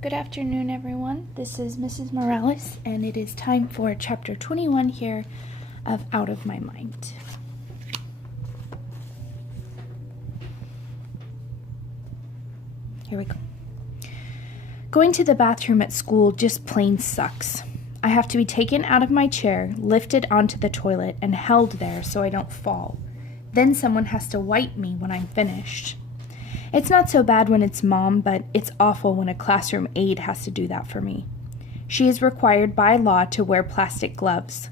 Good afternoon, everyone. This is Mrs. Morales, and it is time for Chapter 21 here of Out of My Mind. Here we go. Going to the bathroom at school just plain sucks. I have to be taken out of my chair, lifted onto the toilet, and held there so I don't fall. Then someone has to wipe me when I'm finished. It's not so bad when it's Mom, but it's awful when a classroom aide has to do that for me. She is required by law to wear plastic gloves,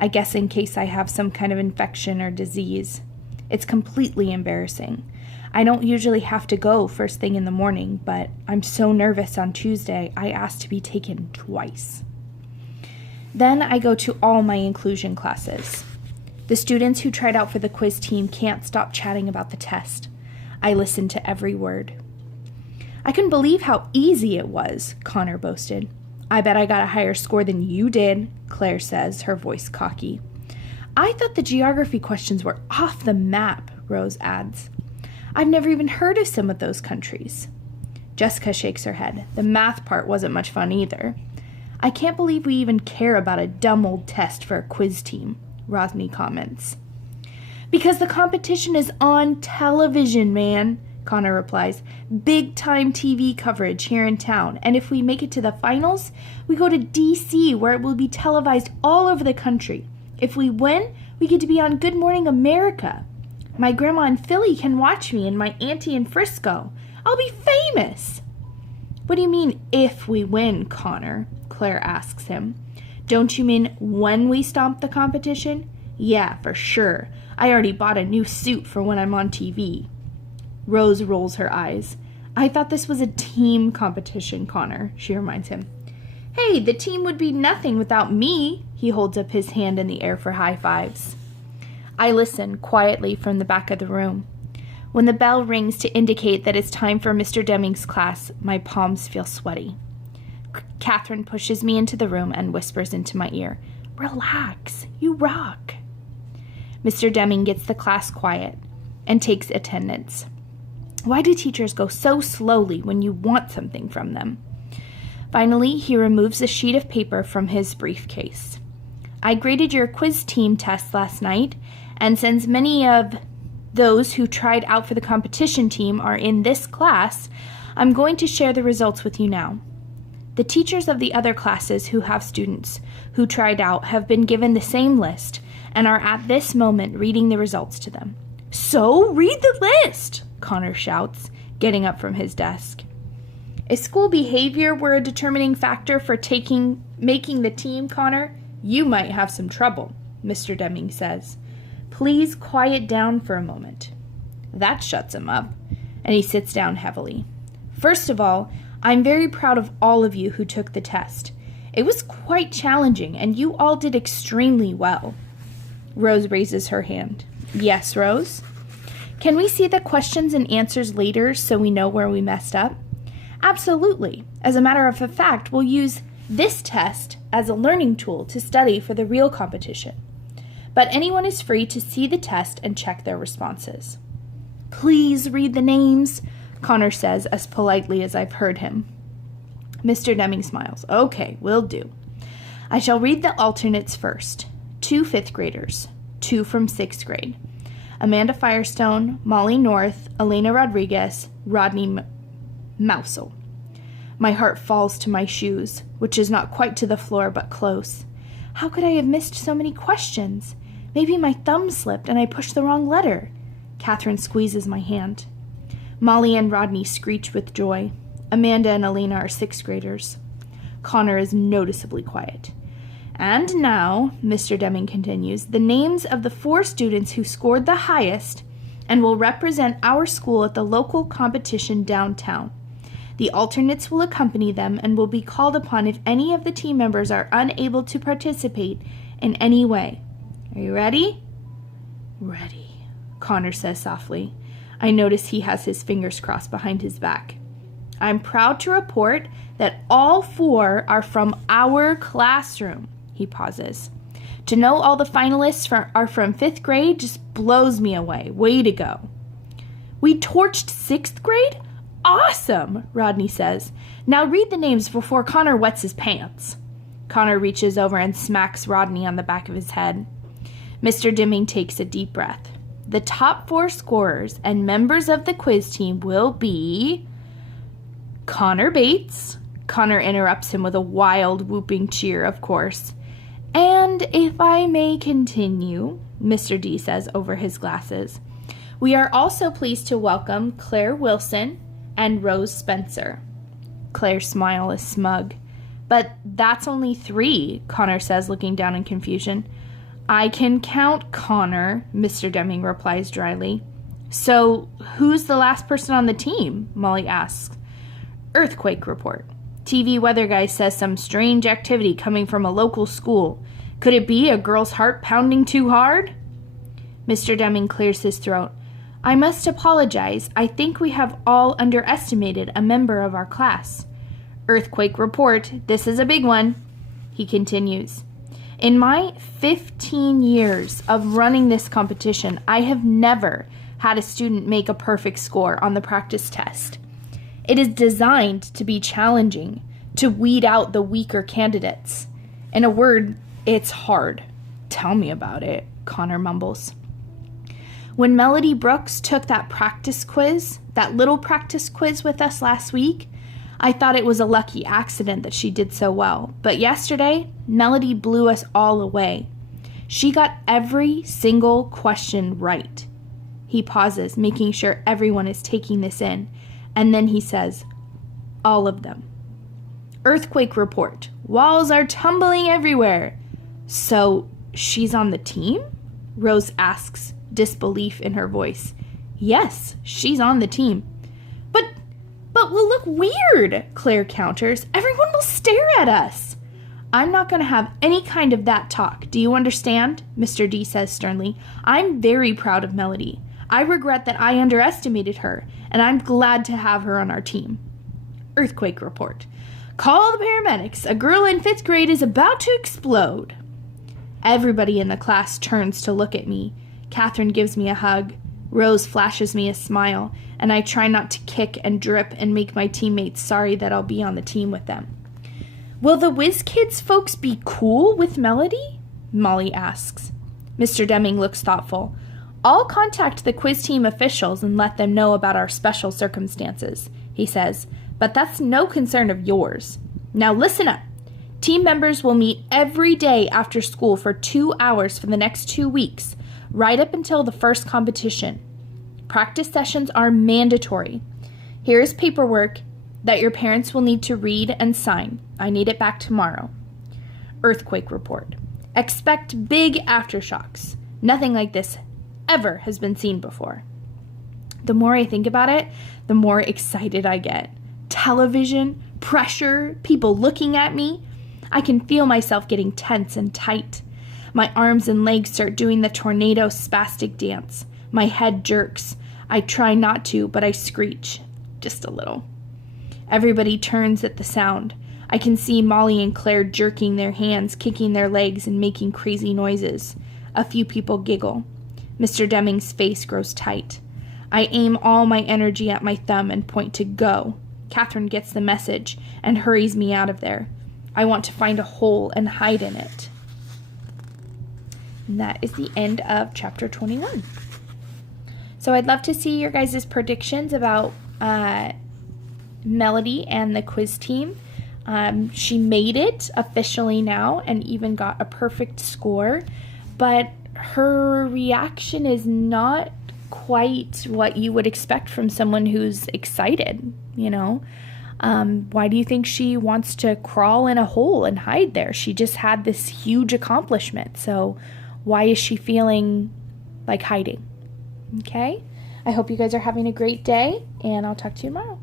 I guess in case I have some kind of infection or disease. It's completely embarrassing. I don't usually have to go first thing in the morning, but I'm so nervous on Tuesday I asked to be taken twice. Then I go to all my inclusion classes. The students who tried out for the quiz team can't stop chatting about the test. I listened to every word. I couldn't believe how easy it was, Connor boasted. I bet I got a higher score than you did, Claire says, her voice cocky. I thought the geography questions were off the map, Rose adds. I've never even heard of some of those countries. Jessica shakes her head. The math part wasn't much fun either. I can't believe we even care about a dumb old test for a quiz team, Rosny comments. Because the competition is on television, man, Connor replies. Big-time TV coverage here in town. And if we make it to the finals, we go to D.C., where it will be televised all over the country. If we win, we get to be on Good Morning America. My grandma in Philly can watch me and my auntie in Frisco. I'll be famous. What do you mean, if we win, Connor? Claire asks him. Don't you mean when we stomp the competition? Yeah, for sure. I already bought a new suit for when I'm on TV. Rose rolls her eyes. I thought this was a team competition, Connor, she reminds him. Hey, the team would be nothing without me. He holds up his hand in the air for high fives. I listen quietly from the back of the room. When the bell rings to indicate that it's time for Mr. Deming's class, my palms feel sweaty. Catherine pushes me into the room and whispers into my ear, Relax, you rock. Mr. Deming gets the class quiet and takes attendance. Why do teachers go so slowly when you want something from them? Finally, he removes a sheet of paper from his briefcase. I graded your quiz team test last night, and since many of those who tried out for the competition team are in this class, I'm going to share the results with you now. The teachers of the other classes who have students who tried out have been given the same list and are at this moment reading the results to them. So, read the list, Connor shouts, getting up from his desk. If school behavior were a determining factor for making the team, Connor, you might have some trouble, Mr. Deming says. Please quiet down for a moment. That shuts him up, and he sits down heavily. First of all, I'm very proud of all of you who took the test. It was quite challenging, and you all did extremely well. Rose raises her hand. Yes, Rose? Can we see the questions and answers later so we know where we messed up? Absolutely. As a matter of fact, we'll use this test as a learning tool to study for the real competition. But anyone is free to see the test and check their responses. Please read the names, Connor says as politely as I've heard him. Mr. Deming smiles. Okay, will do. I shall read the alternates first. 2 fifth graders, 2 from 6th grade. Amanda Firestone, Molly North, Elena Rodriguez, Rodney Mousel. My heart falls to my shoes, which is not quite to the floor but close. How could I have missed so many questions? Maybe my thumb slipped and I pushed the wrong letter. Catherine squeezes my hand. Molly and Rodney screech with joy. Amanda and Elena are 6th graders. Connor is noticeably quiet. And now, Mr. Deming continues, the names of the 4 students who scored the highest and will represent our school at the local competition downtown. The alternates will accompany them and will be called upon if any of the team members are unable to participate in any way. Are you ready? Ready, Connor says softly. I notice he has his fingers crossed behind his back. I'm proud to report that all 4 are from our classroom. He pauses. To know all the finalists are from 5th grade just blows me away. Way to go. We torched 6th grade? Awesome, Rodney says. Now read the names before Connor wets his pants. Connor reaches over and smacks Rodney on the back of his head. Mr. Deming takes a deep breath. The top 4 scorers and members of the quiz team will be Connor Bates. Connor interrupts him with a wild whooping cheer, of course. And if I may continue, Mr. D says over his glasses, we are also pleased to welcome Claire Wilson and Rose Spencer. Claire's smile is smug. But that's only 3, Connor says, looking down in confusion. I can count, Connor, Mr. Deming replies dryly. So, who's the last person on the team? Molly asks. Earthquake report. TV weather guy says some strange activity coming from a local school. Could it be a girl's heart pounding too hard? Mr. Deming clears his throat. I must apologize. I think we have all underestimated a member of our class. Earthquake report. This is a big one. He continues. In my 15 years of running this competition, I have never had a student make a perfect score on the practice test. It is designed to be challenging, to weed out the weaker candidates. In a word, it's hard. Tell me about it, Connor mumbles. When Melody Brooks took that little practice quiz with us last week, I thought it was a lucky accident that she did so well. But yesterday, Melody blew us all away. She got every single question right. He pauses, making sure everyone is taking this in. And then he says, all of them. Earthquake report. Walls are tumbling everywhere. So, she's on the team? Rose asks, disbelief in her voice. Yes, she's on the team. But we'll look weird, Claire counters. Everyone will stare at us. I'm not going to have any kind of that talk. Do you understand? Mr. D says sternly. I'm very proud of Melody. I regret that I underestimated her, and I'm glad to have her on our team. Earthquake report. Call the paramedics. A girl in 5th grade is about to explode. Everybody in the class turns to look at me. Catherine gives me a hug. Rose flashes me a smile, and I try not to kick and drip and make my teammates sorry that I'll be on the team with them. Will the Whiz Kids folks be cool with Melody? Molly asks. Mr. Deming looks thoughtful. I'll contact the quiz team officials and let them know about our special circumstances, he says, but that's no concern of yours. Now listen up. Team members will meet every day after school for 2 hours for the next 2 weeks, right up until the first competition. Practice sessions are mandatory. Here is paperwork that your parents will need to read and sign. I need it back tomorrow. Earthquake report. Expect big aftershocks. Nothing like this ever has been seen before. The more I think about it, the more excited I get. Television, pressure, people looking at me. I can feel myself getting tense and tight. My arms and legs start doing the tornado spastic dance. My head jerks. I try not to, but I screech. Just a little. Everybody turns at the sound. I can see Molly and Claire jerking their hands, kicking their legs, and making crazy noises. A few people giggle. Mr. Deming's face grows tight. I aim all my energy at my thumb and point to go. Catherine gets the message and hurries me out of there. I want to find a hole and hide in it. And that is the end of chapter 21. So I'd love to see your guys' predictions about Melody and the quiz team. She made it officially now and even got a perfect score, but her reaction is not quite what you would expect from someone who's excited, you know. Why do you think she wants to crawl in a hole and hide there? She just had this huge accomplishment, so why is she feeling like hiding? Okay, I hope you guys are having a great day, and I'll talk to you tomorrow.